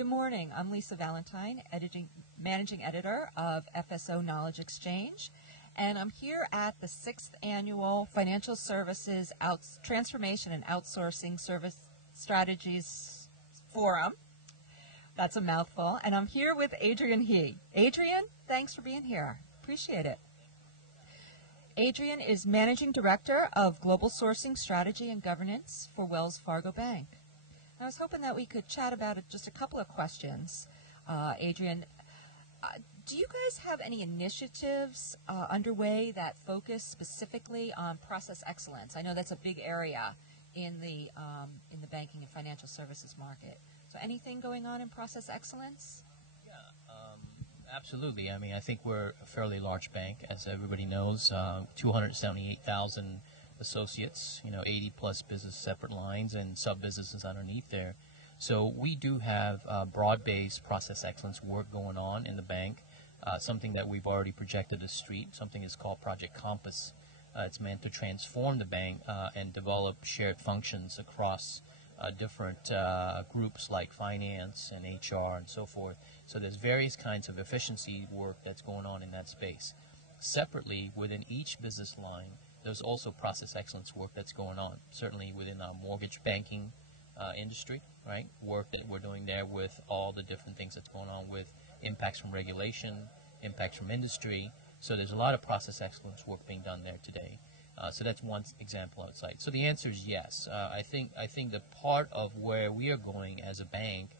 Good morning. I'm Lisa Valentine, managing editor of FSO Knowledge Exchange, and I'm here at the 6th Annual Financial Services Transformation and Outsourcing Service Strategies Forum. That's a mouthful. And I'm here with Adrian Hee. Adrian, thanks for being here. Appreciate it. Adrian is Managing Director of Global Sourcing Strategy and Governance for Wells Fargo Bank. I was hoping that we could chat about just a couple of questions. Adrian, do you guys have any initiatives underway that focus specifically on process excellence? I know that's a big area in the banking and financial services market. So anything going on in process excellence? Yeah, absolutely. I mean, I think we're a fairly large bank, as everybody knows, 278,000 associates, 80 plus business separate lines and sub-businesses underneath there. So we do have broad-based process excellence work going on in the bank, something that we've already projected to the street. Something is called Project Compass. It's meant to transform the bank and develop shared functions across different groups like finance and HR and so forth. So there's various kinds of efficiency work that's going on in that space. Separately, within each business line, there's also process excellence work that's going on, certainly within our mortgage banking industry, right? Work that we're doing there with all the different things that's going on with impacts from regulation, impacts from industry. So there's a lot of process excellence work being done there today. So that's one example outside. So the answer is yes. I think the part of where we are going as a bank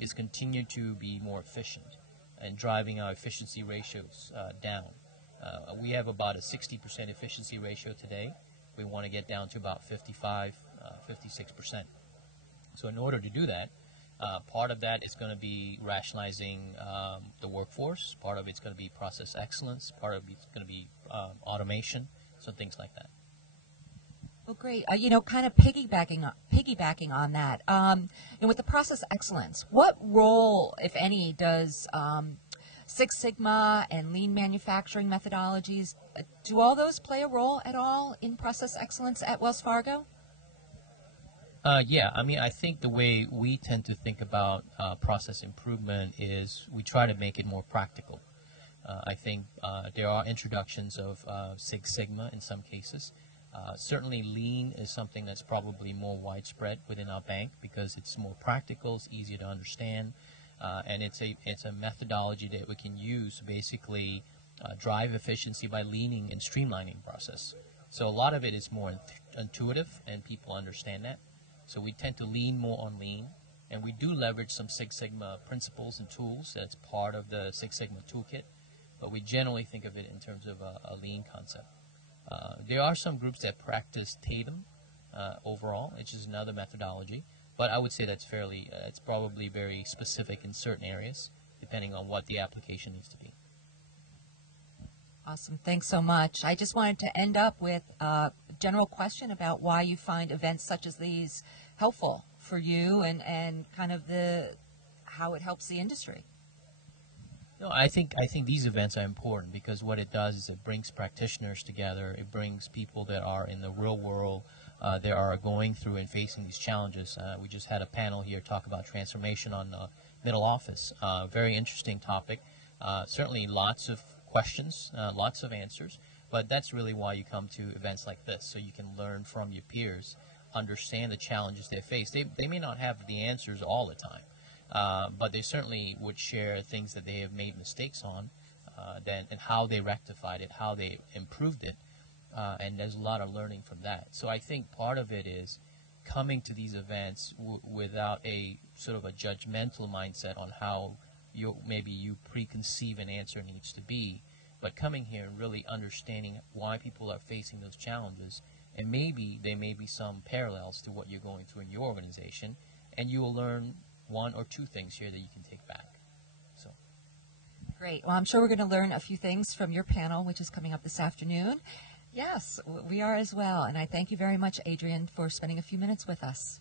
is continue to be more efficient and driving our efficiency ratios down. We have about a 60% efficiency ratio today. We want to get down to about 55, 56%. So in order to do that, part of that is going to be rationalizing the workforce. Part of it's going to be process excellence. Part of it's going to be automation. So things like that. Well, great. Kind of piggybacking on that, with the process excellence, what role, if any, does Six Sigma and lean manufacturing methodologies, do all those play a role at all in process excellence at Wells Fargo? Yeah, I mean, I think the way we tend to think about process improvement is we try to make it more practical. I think there are introductions of Six Sigma in some cases. Certainly lean is something that's probably more widespread within our bank because it's more practical, it's easier to understand. And it's a methodology that we can use to basically drive efficiency by leaning and streamlining process. So a lot of it is more intuitive, and people understand that. So we tend to lean more on lean, and we do leverage some Six Sigma principles and tools. That's part of the Six Sigma toolkit, but we generally think of it in terms of a lean concept. There are some groups that practice Tatum overall, which is another methodology. But I would say that's it's probably very specific in certain areas, depending on what the application needs to be. Awesome. Thanks so much. I just wanted to end up with a general question about why you find events such as these helpful for you and kind of how it helps the industry. No, I think these events are important because what it does is it brings practitioners together. It brings people that are in the real world. They are going through and facing these challenges. We just had a panel here talk about transformation on middle office. Very interesting topic. Certainly lots of questions, lots of answers, but that's really why you come to events like this, so you can learn from your peers, understand the challenges they face. They may not have the answers all the time, but they certainly would share things that they have made mistakes on, and how they rectified it, how they improved it. And there's a lot of learning from that. So I think part of it is coming to these events without a sort of a judgmental mindset on how maybe you preconceive an answer needs to be, but coming here and really understanding why people are facing those challenges, and maybe there may be some parallels to what you're going through in your organization, and you will learn one or two things here that you can take back. So. Great. Well, I'm sure we're going to learn a few things from your panel, which is coming up this afternoon. Yes, we are as well. And I thank you very much, Adrian, for spending a few minutes with us.